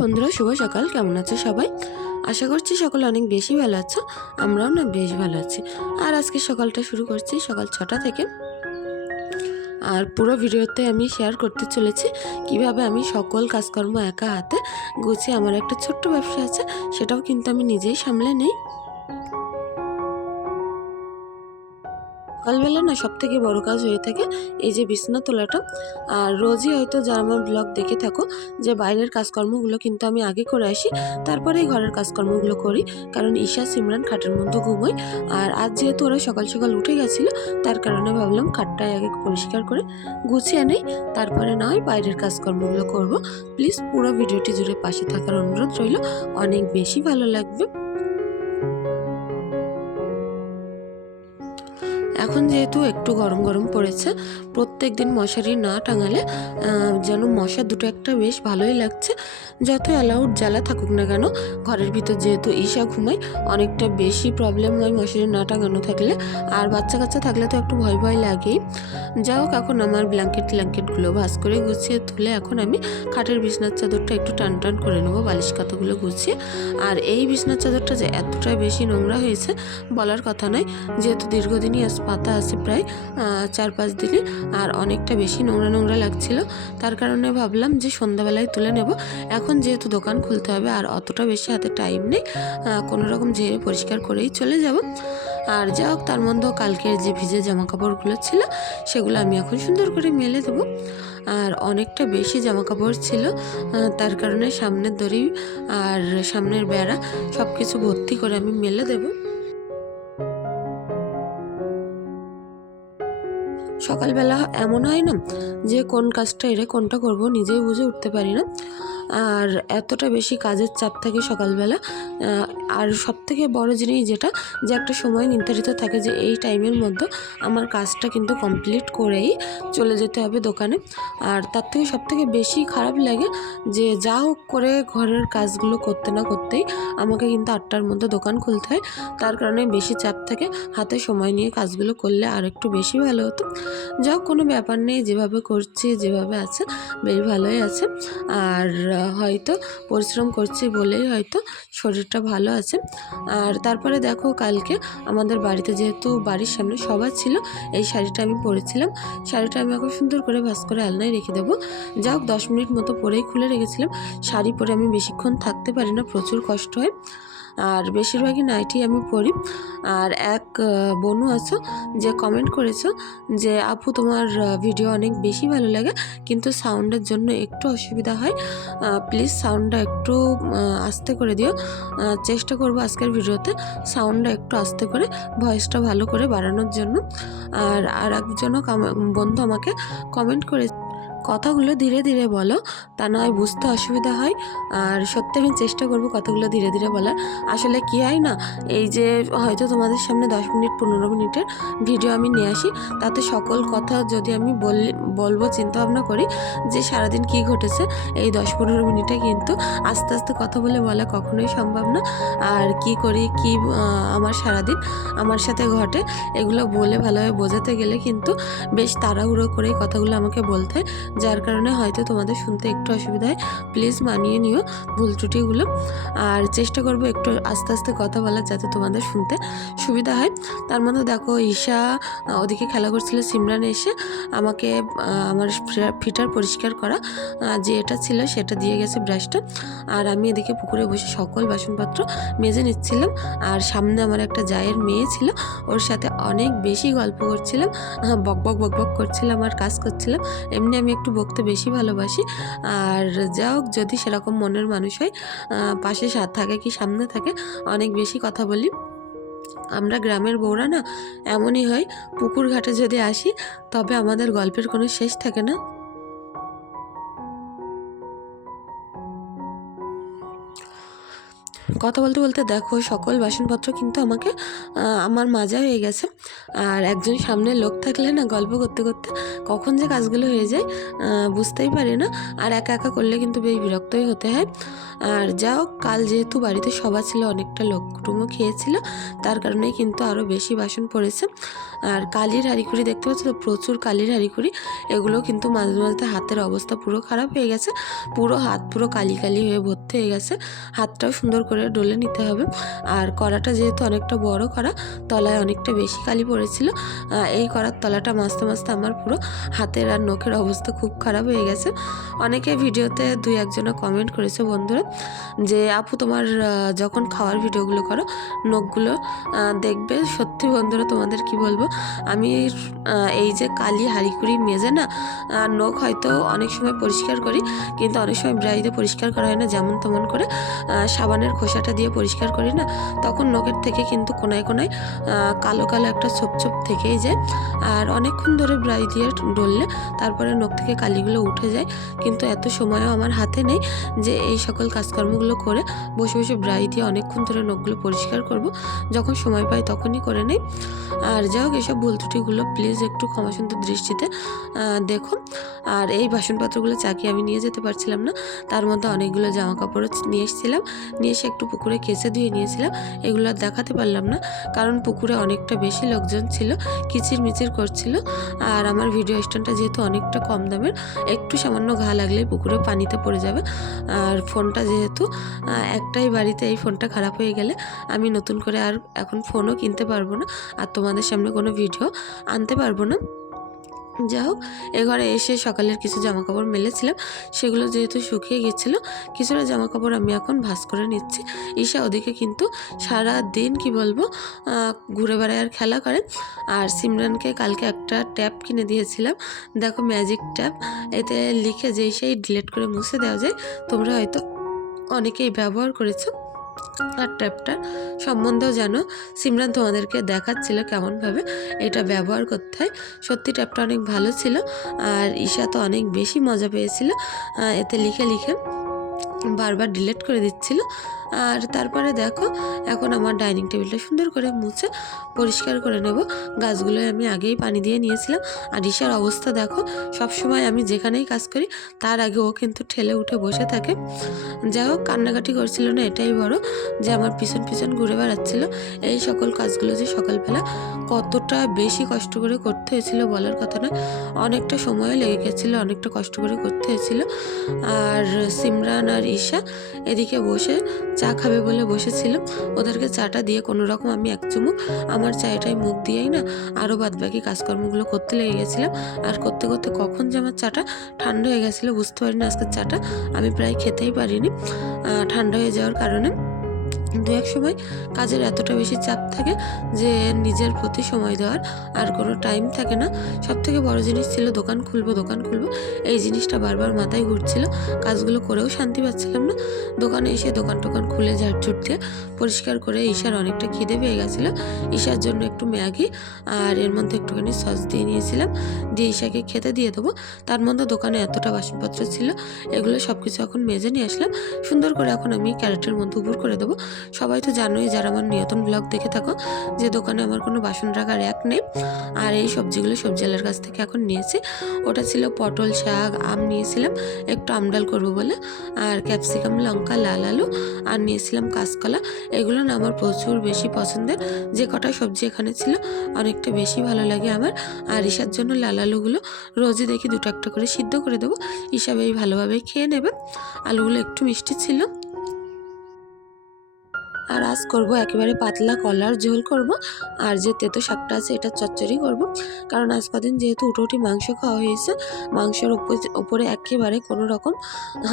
বন্ধুরা, শুভ সকাল। কেমন আছে সবাই? আশা করছি সকলে অনেক বেশি ভালো আছো, আমরাও না বেশ ভালো আছি। আর আজকে সকালটা শুরু করছি সকাল ছটা থেকে। আর পুরো ভিডিওতে আমি শেয়ার করতে চলেছি কীভাবে আমি সকল কাজকর্ম একা হাতে গুছিয়ে আমার একটা ছোট্ট ব্যবসা আছে, সেটাও কিন্তু আমি নিজেই সামলে নেই। সকালবেলা না সব থেকে বড় কাজ হয়ে থাকে এই যে বিছনা তোলাটা। আর রোজই হয়তো যারা আমার ব্লগ দেখে থাকো যে বাইরের কাজকর্মগুলো কিন্তু আমি আগে করে আসি, তারপরেই ঘরের কাজকর্মগুলো করি। কারণ ঈশা, সিমরান খাটের মধ্যে ঘুমোই আর আজ যেহেতু ওরা সকাল সকাল উঠে গেছিল, তার কারণে ভাবলাম খাটটাই আগে পরিষ্কার করে গুছিয়ে নেই। তারপরে না হয় বাইরের কাজকর্মগুলো করব। প্লিজ পুরো ভিডিওটি জুড়ে পাশে থাকার অনুরোধ রইল। অনেক বেশি ভালো লাগবে। এখন যেহেতু একটু গরম গরম পড়েছে প্রত্যেক দিন মশারি না টাঙালে যেন মশা দুটো একটা বেশ ভালোই লাগছে। যত অ্যালাউড জ্বালা থাকুক না কেন, ঘরের ভিতর যেহেতু ঈশা ঘুমায়, অনেকটা বেশি প্রবলেম হয় মশারি না টাঙানো থাকলে। আর বাচ্চা কাচ্চা থাকলে তো একটু ভয় ভয় লাগেই। যাই হোক, এখন আমার ব্ল্যাঙ্কেট ট্ল্যাঙ্কেটগুলো ভাস করে গুছিয়ে তুলে এখন আমি খাটের বিছনার চাদরটা একটু টান টান করে নেব, বালিশ কাতাগুলো গুছিয়ে। আর এই বিছনার চাদরটা যে এতটাই বেশি নোংরা হয়েছে, বলার কথা নয়। যেহেতু দীর্ঘদিনই আজ পাতা আছে প্রায় চার পাঁচ দিনে, আর অনেকটা বেশি নোংরা নোংরা লাগছিল। তার কারণে ভাবলাম যে সন্ধ্যাবেলায় তুলে নেব। এখন যেহেতু দোকান খুলতে হবে, আর অতটা বেশি হাতে টাইম নেই কোনো রকম ঝেড়ে পরিষ্কার করেই চলে যাব। আর যা হোক, তার মধ্যেও কালকের যে ভিজে জামা কাপড়গুলো ছিল, সেগুলো আমি এখন সুন্দর করে মেলে দেবো। আর অনেকটা বেশি জামা কাপড় ছিল তার কারণে সামনের দড়ি আর সামনের বেড়া সব কিছু ভর্তি করে আমি মেলে দেবো। সকালবেলা এমন হয় না যে কোন কাজটা এরে কোনটা করব নিজেই বুঝে উঠতে পারি না। আর এতটা বেশি কাজের চাপ থাকে সকালবেলা আর সব থেকে বড় জিনিস যেটা যে একটা সময় নির্ধারিত থাকে যে এই টাইমের মধ্যে আমার কাজটা কিন্তু কমপ্লিট করেই চলে যেতে হবে দোকানে। আর তার থেকে সব থেকে বেশি খারাপ লাগে যে যা হোক করে ঘরের কাজগুলো করতে না করতেই আমাকে কিন্তু আটটার মধ্যে দোকান খুলতে হয়। তার কারণে বেশি চাপ থাকে, হাতে সময় নিয়ে কাজগুলো করলে আর একটু বেশি ভালো হতো। যা কোনো ব্যাপার নেই, যেভাবে করছি, যেভাবে আছে, বেশ ভালোই আছে। আর হয়তো পরিশ্রম করছি বলেই হয়তো শরীরটা ভালো আছে। আর তারপরে দেখো কালকে আমাদের বাড়িতে যেহেতু বাড়ির সামনে সবার ছিল, এই শাড়িটা আমি পরেছিলাম। শাড়িটা আমি এখন সুন্দর করে ভাস করে আলনায় রেখে দেবো। যা হোক, দশ মিনিট মতো পরেই খুলে রেখেছিলাম। শাড়ি পরে আমি বেশিক্ষণ থাকতে পারি না, প্রচুর কষ্ট হয়। আর বেশিরভাগই নাইটি আমি পরি আর এক বোনু আছো যে কমেন্ট করেছ যে, আপু, তোমার ভিডিও অনেক বেশি ভালো লাগে, কিন্তু সাউন্ডের জন্য একটু অসুবিধা হয়। প্লিজ সাউন্ডটা একটু আস্তে করে দিও। চেষ্টা করব আজকের ভিডিওতে সাউন্ডটা একটু আস্তে করে ভয়েসটা ভালো করে বাড়ানোর জন্য। আর আর একজনও বন্ধু আমাকে কমেন্ট করে কথাগুলো ধীরে ধীরে বলো, তা নয় বুঝতে অসুবিধা হয়। আর সত্যি আমি চেষ্টা করব কথাগুলো ধীরে ধীরে বলার। আসলে কি হয় না, এই যে হয়তো তোমাদের সামনে দশ মিনিট, পনেরো মিনিটের ভিডিও আমি নিয়ে আসি, তাতে সকল কথা যদি আমি বললে বলব চিন্তা ভাবনা করি যে সারাদিন কি ঘটেছে, এই দশ পনেরো মিনিটে কিন্তু আস্তে আস্তে কথা বলে বলা কখনোই সম্ভব না। আর কি করি, কি আমার সারাদিন আমার সাথে ঘটে, এগুলো বলে ভালোভাবে বোঝাতে গেলে কিন্তু বেশ তাড়াহুড়ো করেই কথাগুলো আমাকে বলতে যার কারণে হয়তো তোমাদের শুনতে একটু অসুবিধা হয় প্লিজ মানিয়ে নিও ভুল ত্রুটিগুলো। আর চেষ্টা করব একটু আস্তে আস্তে কথা বলার যাতে তোমাদের শুনতে সুবিধা হয়। তার মধ্যে দেখো, ঈশা ওদিকে খেলা করছিল, সিমরান এসে আমাকে আমার ফিটার পরিষ্কার করা যে এটা ছিল সেটা দিয়ে গেছে ব্রাশটা আর আমি এদিকে পুকুরে বসে সকল বাসনপত্র মেজে নিচ্ছিলাম। আর সামনে আমার একটা জায়ের মেয়ে ছিল, ওর সাথে অনেক বেশি গল্প করছিলাম। বক বক বক বক করছিলাম আর কাজ করছিলাম। এমনি আমি একটু বকতে বেশি ভালোবাসি। আর যা হোক, যদি সেরকম মনের মানুষ হয় পাশে সাথ থাকে কি সামনে থাকে, অনেক বেশি কথা বলি। আমরা গ্রামের বউরা না, এমনই হয়, পুকুর ঘাটে যদি আসি, তবে আমাদের গল্পের কোনো শেষ থাকে না। কথা বলতে বলতে দেখো, সকল বাসনপত্র কিন্তু আমাকে আমার মাজা হয়ে গেছে। আর একজন সামনে লোক থাকলে না, গল্প করতে করতে কখন যে কাজগুলো হয়ে যায় বুঝতেই পারি না। আর একা একা করলে কিন্তু বেশ বিরক্তই হতে হয়। আর যাও কাল যেহেতু বাড়িতে সবা ছিল, অনেকটা লোক কুটুমও খেয়েছিল, তার কারণেই কিন্তু আরও বেশি বাসন পড়েছে। আর কালির হাঁড়িকুড়ি দেখতে পাচ্ছ তো, প্রচুর কালির হাঁড়িকুড়ি এগুলো কিন্তু মাঝে মাঝে হাতের অবস্থা পুরো খারাপ হয়ে গেছে। পুরো হাত পুরো কালি কালি হয়ে ভর্তি হয়ে গেছে। হাতটাও সুন্দর করে ডলে নিতে হবে। আর কড়াটা যেহেতু অনেকটা বড় করা তলায় অনেকটা বেশি কালি পড়েছিল এই কড়ার তলাটা মাঝতে মাঝতে আমার পুরো হাতের আর নখের অবস্থা খুব খারাপ হয়ে গেছে। অনেকে ভিডিওতে দুই একজনে কমেন্ট করেছে বন্ধুরা, যে, আপু, তোমার যখন খাওয়ার ভিডিওগুলো করো, নখগুলো দেখবে? সত্যি বন্ধুরা, তোমাদের কি বলব? আমি এই যে কালি হাঁড়িকুড়ি মেজে না নখ হয়তো অনেক সময় পরিষ্কার করি, কিন্তু অনেক সময় ব্রাইতে পরিষ্কার করা হয় না, যেমন তেমন করে সাবানের সাবানের খোসাটা দিয়ে পরিষ্কার করি না, তখন নখের থেকে কিন্তু কোনায় কোনায় কালো কালো একটা ছোপ ছোপ থেকেই যায়। আর অনেকক্ষণ ধরে ব্রাই দিয়ে ডললে, তারপরে নখ থেকে কালিগুলো উঠে যায়। কিন্তু এত সময়ও আমার হাতে নেই যে এই সকল কাজকর্মগুলো করে বসে বসে ব্রাই দিয়ে অনেকক্ষণ ধরে নখগুলো পরিষ্কার করব। যখন সময় পাই তখনই করে নেই। আর যাই হোক, এসব ভুল ত্রুটিগুলো প্লিজ একটু ক্ষমাসুন্দর দৃষ্টিতে দেখো। আর এই বাসনপত্রগুলো চাকি আমি নিয়ে যেতে পারছিলাম না? তার মধ্যে অনেকগুলো জামা কাপড় নিয়ে এসেছিলাম। নিয়ে এসে একটু পুকুরে কেচে ধুয়ে নিয়েছিলাম, এগুলো আর দেখাতে পারলাম না। কারণ পুকুরে অনেকটা বেশি লোকজন ছিল কিচির মিচির করছিল। আর আমার ভিডিও স্ট্যান্ডটা যেহেতু অনেকটা কম দামের, একটু সামান্য ঘা লাগলেই পুকুরে পানিতে পড়ে যাবে। আর ফোনটা যেহেতু একটাই বাড়িতে এই ফোনটা খারাপ হয়ে গেলে আমি নতুন করে আর এখন ফোনও কিনতে পারব না। আর তোমাদের সামনে কোনো ভিডিও আনতে পারব না। যাই হোক, এ ঘরে এসে সকালের কিছু জামা কাপড় মেলেছিলাম। সেগুলো যেহেতু শুকিয়ে গেছিল, কিছুটা জামা কাপড় আমি এখন ভাঁজ করে নিচ্ছি। ঈশা ওদিকে কিন্তু সারা দিন, কি বলব ঘুরে বেড়ায় আর খেলা করে। আর সিমরানকে কালকে একটা ট্যাপ কিনে দিয়েছিলাম। দেখো ম্যাজিক ট্যাপ, এতে লিখে যেই সেই ডিলেট করে মুছে দেওয়া যায়। তোমরা হয়তো অনেকেই ব্যবহার করেছ। আর ট্যাপটা সম্বন্ধেও যেন সিমরান তোমাদেরকে দেখাচ্ছিল কেমনভাবে এটা ব্যবহার করতে হয়। সত্যি ট্যাপটা অনেক ভালো ছিল আর ঈশা তো অনেক বেশি মজা পেয়েছিল। এতে লিখে লিখে বারবার ডিলেট করে দিচ্ছিল। আর তারপরে দেখো, এখন আমার ডাইনিং টেবিলটা সুন্দর করে মুছে পরিষ্কার করে নেব। গাছগুলোয় আমি আগেই পানি দিয়ে নিয়েছিলাম। আর ঈশার অবস্থা দেখো সব সময় আমি যেখানেই কাজ করি, তার আগে ও কিন্তু ঠেলে উঠে বসে থাকে। যাই হোক, কান্নাকাটি করছিল না, এটাই বড় যে আমার পিছন পিছন ঘুরে বেড়াচ্ছিল। এই সকল কাজগুলো যে সকালবেলা কতটা বেশি কষ্ট করে করতে হয়েছিল বলার কথা নয়। অনেকটা সময় লেগে গেছিল, অনেকটা কষ্ট করে করতে হয়েছিল। আর সিমরান আর ঈশা এদিকে বসে চা খাবে বলে বসেছিল ওদেরকে চাটা দিয়ে কোনো রকম আমি এক চুমুক আমার চায়টাই মুখ দিয়েই না আরও বাদবাকি কাজকর্মগুলো করতে লেগে গেছিলাম। আর করতে করতে কখন যে আমার চাটা ঠান্ডা হয়ে গেছিল বুঝতে পারিনি আজকের চাটা, আমি প্রায় খেতেই পারিনি ঠান্ডা হয়ে যাওয়ার কারণে। দু এক সময় কাজের এতটা বেশি চাপ থাকে যে নিজের প্রতি সময় দেওয়ার আর কোনো টাইম থাকে না। সব থেকে বড় জিনিস ছিল দোকান খুলবো দোকান খুলবো। এই জিনিসটা বারবার মাথায় ঘুরছিল। কাজগুলো করেও শান্তি পাচ্ছিলাম না। দোকানে এসে দোকান টোকান খুলে ঝাড়ঝুট দিয়ে পরিষ্কার করে ঈশার অনেকটা খিদে পেয়ে গেছিল। ঈশার জন্য একটু ম্যাগি আর এর মধ্যে একটুখানি সস দিয়ে নিয়েছিলাম। দিয়ে ঈশাকে খেতে দিয়ে দেবো। তার মধ্যে দোকানে এতটা বাসনপত্র ছিল, এগুলো সব কিছু এখন মেজে নিয়ে আসলাম। সুন্দর করে এখন আমি ক্যারেটের মধ্যে উপর করে দেবো। সবাই তো জানোই, যারা আমার নিয়তন ব্লগ দেখে থাকো, যে দোকানে আমার কোনো বাসন রাখার এক নেই, আর এই সবজিগুলো সবজিওয়ালার কাছ থেকে এখন নিয়েছি। ওটা ছিল পটল শাক, আম নিয়েছিলাম, একটু আমডাল করব বলে, আর ক্যাপসিকাম, লঙ্কা, লাল আলু, আর নিয়েছিলাম কাঁচকলা। এগুলো না আমার প্রচুর বেশি পছন্দের, যে কটা সবজি এখানে ছিল অনেকটা বেশি ভালো লাগে আমার। আর ঈশার জন্য লাল আলুগুলো রোজই দেখি দুটো একটা করে সিদ্ধ করে দেবো বেশ ভালোভাবে খেয়ে নেবে। আলুগুলো একটু মিষ্টি ছিল। আর আজ করব একেবারে পাতলা কলার ঝোল করব। আর যে তেতো শাকটা আছে এটা চচ্চড়ি করব। কারণ আজ কদিন যেহেতু উঠোটি মাংস খাওয়া হয়েছে, মাংসের ওপরে একেবারে কোনো রকম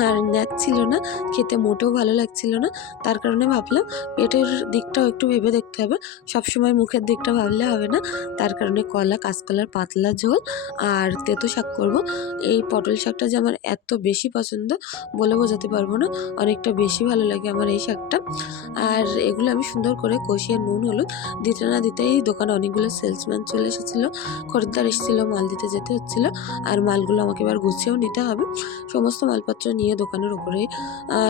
আর ন্যাক ছিল না, খেতে মোটেও ভালো লাগছিল না। তার কারণে ভাবলাম পেটের দিকটাও একটু ভেবে দেখতে হবে। সবসময় মুখের দিকটা ভাবলে হবে না। তার কারণে কলা, কাঁচকলার পাতলা ঝোল আর তেতো শাক করব। এই পটল শাকটা যে আমার এত বেশি পছন্দ বলে বোঝাতে পারব না। অনেকটা বেশি ভালো লাগে আমার এই শাকটা। আর আর এগুলো আমি সুন্দর করে কষিয়ে নুন, হলুদ দিতে না দিতেই দোকানে অনেকগুলো সেলসম্যান চলে এসেছিল, খরিদ্দার এসেছিল, মাল দিতে যেতে হচ্ছিল আর মালগুলো আমাকে এবার গুছিয়েও নিতে হবে। সমস্ত মালপত্র নিয়ে দোকানের উপরে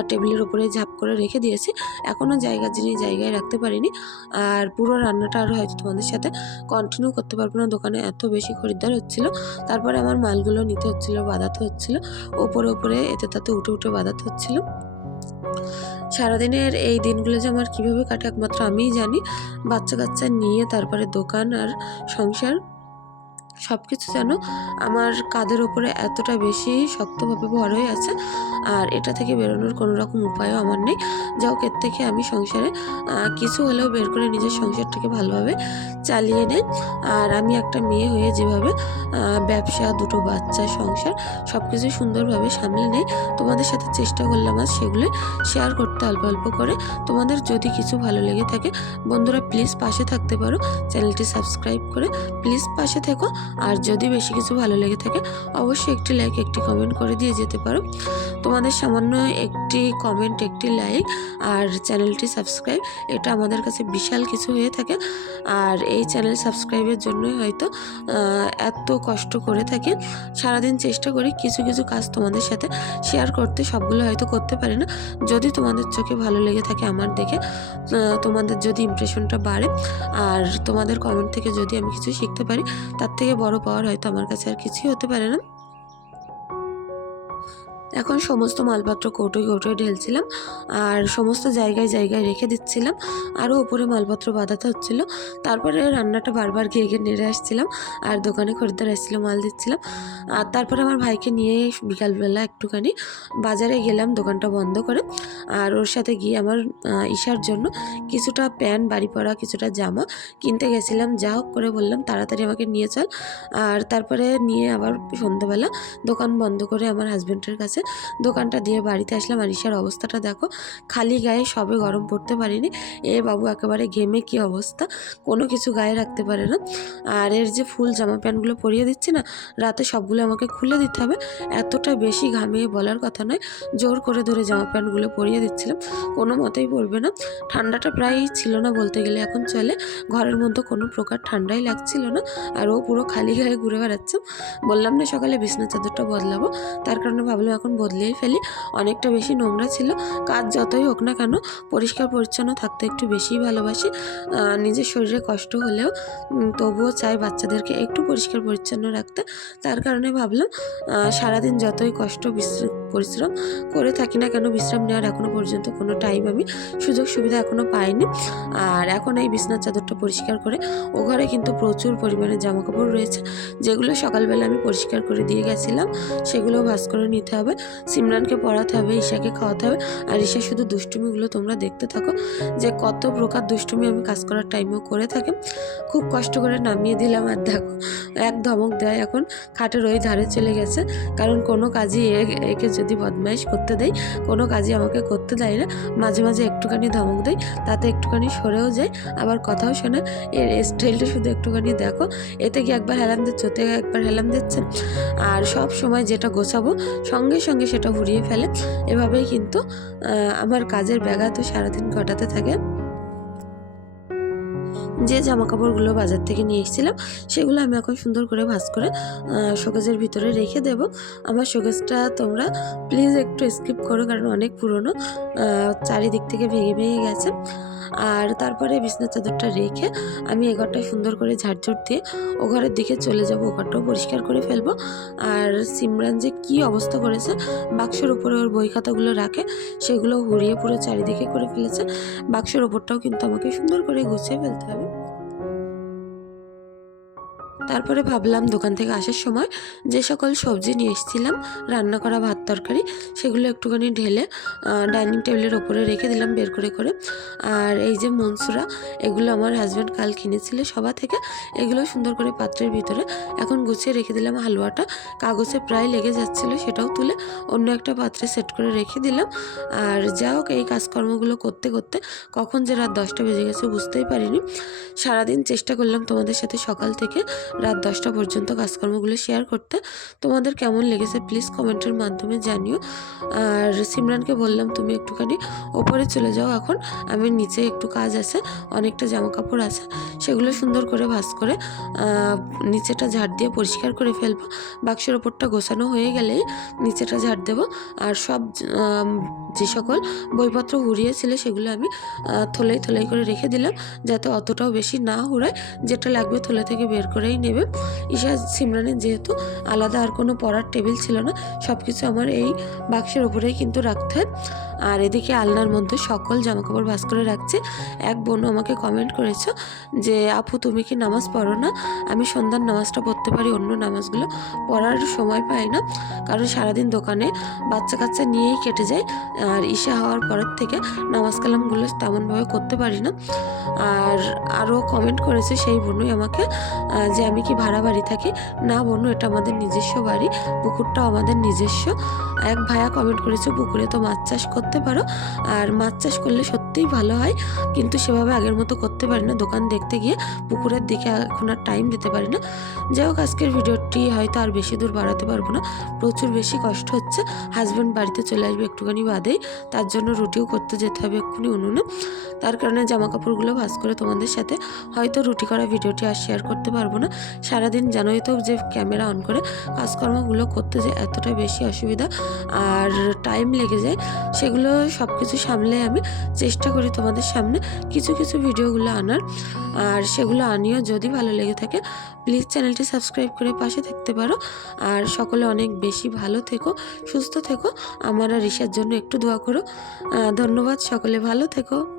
টেবিলের উপরে ঝাপ করে রেখে দিয়েছি। এখনও জায়গা যিনি জায়গায় রাখতে পারিনি আর পুরো রান্নাটা আরও হয়তো তোমাদের সাথে কন্টিনিউ করতে পারব না। দোকানে এত বেশি খরিদ্দার হচ্ছিল, তারপরে আমার মালগুলো নিতে হচ্ছিল, বাঁধাতে হচ্ছিল, ওপরে ওপরে এতে তাতে উঠে উঠে বাঁধাতে হচ্ছিল। সারাদিনের এই দিনগুলো যে আমার কীভাবে কাটে একমাত্র আমিই জানি। বাচ্চা কাচ্চা নিয়ে তারপরে দোকান আর সংসার। সব কিছু যেন আমার কাঁধের ওপরে এতটা বেশি শক্তভাবে ভর হয়ে আছে আর এটা থেকে বেরোনোর কোনো রকম উপায়ও আমার নেই। যা হোক, এর থেকে আমি সংসারে কিছু হলেও বের করে নিজের সংসারটাকে ভালোভাবে চালিয়ে নেই। আর আমি একটা মেয়ে হয়ে যেভাবে ব্যবসা, দুটো বাচ্চা, সংসার সব কিছু সুন্দরভাবে সামলে নেই, তোমাদের সাথে চেষ্টা করলাম আজ সেগুলো শেয়ার করতে অল্প অল্প করে। তোমাদের যদি কিছু ভালো লেগে থাকে, বন্ধুরা প্লিজ পাশে থাকতে পারো, চ্যানেলটি সাবস্ক্রাইব করে প্লিজ পাশে থেকো। আর যদি বেশি কিছু ভালো লেগে থাকে, অবশ্যই একটি লাইক একটি কমেন্ট করে দিয়ে যেতে পারো। তোমাদের সামান্য একটি কমেন্ট একটি লাইক আর চ্যানেলটি সাবস্ক্রাইব এটা আমাদের কাছে বিশাল কিছু হয়ে থাকে। আর এই চ্যানেল সাবস্ক্রাইবের জন্যই হয়তো এত কষ্ট করে থাকি। সারাদিন চেষ্টা করি কিছু কিছু কাজ তোমাদের সাথে শেয়ার করতে, সবগুলো হয়তো করতে পারি না। যদি তোমাদের চোখে ভালো লেগে থাকে আমার দেখে তোমাদের যদি ইমপ্রেশনটা বাড়ে, আর তোমাদের কমেন্ট থেকে যদি আমি কিছু শিখতে পারি, তার থেকে বড় পাওয়ার হয়তো আমার কাছে আর কিছুই হতে পারে না। এখন সমস্ত মালপত্র কৌটোয় কৌটোয় ঢেলছিলাম আর সমস্ত জায়গায় জায়গায় রেখে দিচ্ছিলাম। আরও উপরে মালপত্র বাঁধাতে হচ্ছিল। তারপরে রান্নাটা বারবার গিয়ে গিয়ে নেড়ে আসছিলাম আর দোকানে খরিদ্দার আসছিল মাল দিচ্ছিলাম আর তারপরে আমার ভাইকে নিয়ে বিকালবেলা একটুখানি বাজারে গেলাম, দোকানটা বন্ধ করে। আর ওর সাথে গিয়ে আমার ঈশার জন্য কিছুটা প্যান্ট, বাড়ি পরা, কিছুটা জামা কিনতে গেছিলাম। যা হোক করে বললাম, তাড়াতাড়ি আমাকে নিয়ে চল। আর তারপরে নিয়ে আবার সন্ধ্যাবেলা দোকান বন্ধ করে আমার হাজব্যান্ডের কাছে দোকানটা দিয়ে বাড়িতে আসলাম। আর ঈশার অবস্থাটা দেখো, খালি গায়ে সবে গরম পড়তে পারিনি। এ বাবু একেবারে ঘেমে কি অবস্থা? কোনো কিছু গায়ে রাখতে পারে না। আর এর যে ফুল জামা প্যান্টগুলো পরিয়ে দিচ্ছি না, রাতে সবগুলো আমাকে খুলে দিতে হবে। এতটা বেশি ঘামিয়ে বলার কথা নয়, জোর করে ধরে জামা প্যান্টগুলো পরিয়ে দিচ্ছিলাম। কোনো মতেই পরবে না। ঠান্ডাটা প্রায় ছিল না বলতে গেলে, এখন চলে। ঘরের মধ্যে কোনো প্রকার ঠান্ডাই লাগছিল না। আর ও পুরো খালি গায়ে ঘুরে বেড়াচ্ছে। বললাম না সকালে বিছনা চাদরটা বদলাবো। তার কারণে ভাবলাম, এখন বদলেই ফেলি। অনেকটা বেশি নোংরা ছিল। কাজ যতই হোক না কেন, পরিষ্কার পরিচ্ছন্ন থাকতে একটু বেশিই ভালোবাসি। নিজের শরীরে কষ্ট হলেও তবুও চাই বাচ্চাদেরকে একটু পরিষ্কার পরিচ্ছন্ন রাখতে। তার কারণে ভাবলাম সারাদিন যতই কষ্ট, বিশ্র- পরিশ্রম করে থাকি না কেন, বিশ্রাম নেওয়ার এখনও পর্যন্ত কোনো টাইম আমি সুযোগ সুবিধা এখনও পাইনি। আর এখন এই বিছনার চাদরটা পরিষ্কার করে, ও ঘরে কিন্তু প্রচুর পরিমাণে জামা কাপড় রয়েছে, যেগুলো সকালবেলা আমি পরিষ্কার করে দিয়ে গেছিলাম সেগুলো ভাস করে নিতে হবে। সিমরানকে পড়াতে হবে, ঈশাকে খাওয়াতে হবে, আর ঈশা শুধু দুষ্টুমিগুলো তোমরা দেখতে থাকো, যে কত প্রকার দুষ্টুমি আমি কাজ করার টাইমেও করে থাকি। খুব কষ্ট করে নামিয়ে দিলাম আর দেখো, এক ধমক দেয় এখন, খাটের ওই ধারে চলে গেছে, কারণ কোনো কাজই একে যদি বদমাইশ করতে দেয়, কোনো কাজই আমাকে করতে দেয় না। মাঝে মাঝে একটুখানি ধমক দেয়, তাতে একটুখানি সরেও যায়, আবার কথাও শোনে। এর স্টাইলটা শুধু একটুখানি দেখো। এতে কি একবার হেলাম দিচ্ছ ওতে একবার হেলাম দিচ্ছে? আর সব সময় যেটা গোছাবো, সঙ্গে সঙ্গে সেটা ঘুরিয়ে ফেলে। এভাবেই কিন্তু আমার কাজের ব্যাঘাত সারাদিন ঘটাতে থাকে। যে জামা কাপড়গুলো বাজার থেকে নিয়ে এসেছিলাম, সেগুলো আমি এখন সুন্দর করে ভাঁজ করে শোকেজের ভিতরে রেখে দেব। আমার শোকেজটা তোমরা প্লিজ একটু স্কিপ করো, কারণ অনেক পুরনো চারিদিক থেকে ভেঙে ভেঙে গেছে। আর তারপরে বিছনা চাদরটা রেখে আমি এ ঘরটা সুন্দর করে ঝাড়ঝুট দিয়ে ও ঘরের দিকে চলে যাব। ও ঘরটাও পরিষ্কার করে ফেলব। আর সিমরান যে কী অবস্থা করেছে, বাক্সের উপরে ওর বই খাতাগুলো রাখে, সেগুলো হুড়িয়ে পুরো চারিদিকে করে ফেলেছে। বাক্সের ওপরটাও কিন্তু আমাকে সুন্দর করে গুছিয়ে ফেলতে হবে। তারপরে ভাবলাম দোকান থেকে আসার সময় যে সকল সবজি নিয়ে এসেছিলাম, রান্না করা ভাত তরকারি, সেগুলো একটুখানি ঢেলে ডাইনিং টেবিলের ওপরে রেখে দিলাম বের করে করে। আর এই যে মনসুরা, এগুলো আমার হাজব্যান্ড কাল কিনেছিল সবা থেকে, এগুলো সুন্দর করে পাত্রের ভিতরে এখন গুছিয়ে রেখে দিলাম হালুয়াটা। কাগজে প্রায় লেগে যাচ্ছিল সেটাও তুলে অন্য একটা পাত্রে সেট করে রেখে দিলাম। আর যা হোক এই কাজকর্মগুলো করতে করতে কখন যে রাত দশটা বেজে গেছে বুঝতেই পারিনি। সারাদিন চেষ্টা করলাম তোমাদের সাথে সকাল থেকে রাত দশটা পর্যন্ত কাজকর্মগুলো শেয়ার করতে। তোমাদের কেমন লেগেছে প্লিজ কমেন্টের মাধ্যমে জানিও। আর সিমরানকে বললাম, তুমি একটুখানি ওপরে চলে যাও এখন। আমি নিচে একটু কাজ আছে, অনেকটা জামা কাপড় আছে। সেগুলো সুন্দর করে ভাঁজ করে নিচেটা ঝাড় দিয়ে পরিষ্কার করে ফেলব। বাক্সের ওপরটা গোছানো হয়ে গেলেই নিচেটা ঝাড় দেবো। আর সব যে সকল বইপত্র হুড়িয়েছিল সেগুলো আমি থলেই থলেই করে রেখে দিলাম। যাতে অতটাও বেশি না হুড়ায়। যেটা লাগবে থলে থেকে বের করেই নেবে। ঈশা সিমরানের যেহেতু আলাদা আর কোনো পড়ার টেবিল ছিল না সব কিছু আমার এই বাক্সের ওপরেই কিন্তু রাখতে হয়। আর এদিকে আলনার মধ্যে সকল জামাকাপড় ভাঁজ করে রাখছি। এক বোন আমাকে কমেন্ট করেছ যে, আপু, তুমি কি নামাজ পড়ো না? আমি সন্ধ্যার নামাজটা পড়তে পারি, অন্য নামাজগুলো পড়ার সময় পাই না। কারণ সারাদিন দোকানে বাচ্চা কাচ্চা নিয়েই কেটে যায়। আর ঈশা হওয়ার পরের থেকে নামাজ কালামগুলো তেমনভাবে করতে পারি না। আর আরও কমেন্ট করেছে সেই বোনই আমাকে যে, আমি কি ভাড়া বাড়ি থাকি? না বোনু, এটা আমাদের নিজস্ব বাড়ি, পুকুরটাও আমাদের নিজস্ব। এক ভাইয়া কমেন্ট করেছে, পুকুরে তো মাছ চাষ করতে পারো। আর মাছ চাষ করলে সত্যিই ভালো হয়। কিন্তু সেভাবে আগের মতো করতে পারি না। দোকান দেখতে গিয়ে পুকুরের দিকে এখন আর টাইম দিতে পারি না। যাই হোক, আজকের ভিডিওটি হয়তো আর বেশি দূর বাড়াতে পারব না। প্রচুর বেশি কষ্ট হচ্ছে। হাজব্যান্ড বাড়িতে চলে আসবে একটুখানি বাদেই। তার জন্য রুটিও করতে যেতে হবে এক্ষুনি উনুনে। তার কারণে জামা কাপড়গুলো ভাজ করে তোমাদের সাথে হয়তো রুটি করা ভিডিওটি আর শেয়ার করতে পারব না। সারাদিন জানোই তো যে ক্যামেরা অন করে কাজকর্মগুলো করতে যে এতটা বেশি অসুবিধা। আর টাইম লেগে যায়, সেগুলো সব কিছু সামলে আমি চেষ্টা করি তোমাদের সামনে কিছু কিছু ভিডিওগুলো আনার। আর সেগুলো আনিও যদি ভালো লেগে থাকে প্লিজ চ্যানেলটি সাবস্ক্রাইব করে পাশে থাকতে পারো। আর সকলে অনেক বেশি ভালো থেকো, সুস্থ থেকো। আমার আর ঋষার জন্য একটু দোয়া করো। ধন্যবাদ, সকলে ভালো থেকো।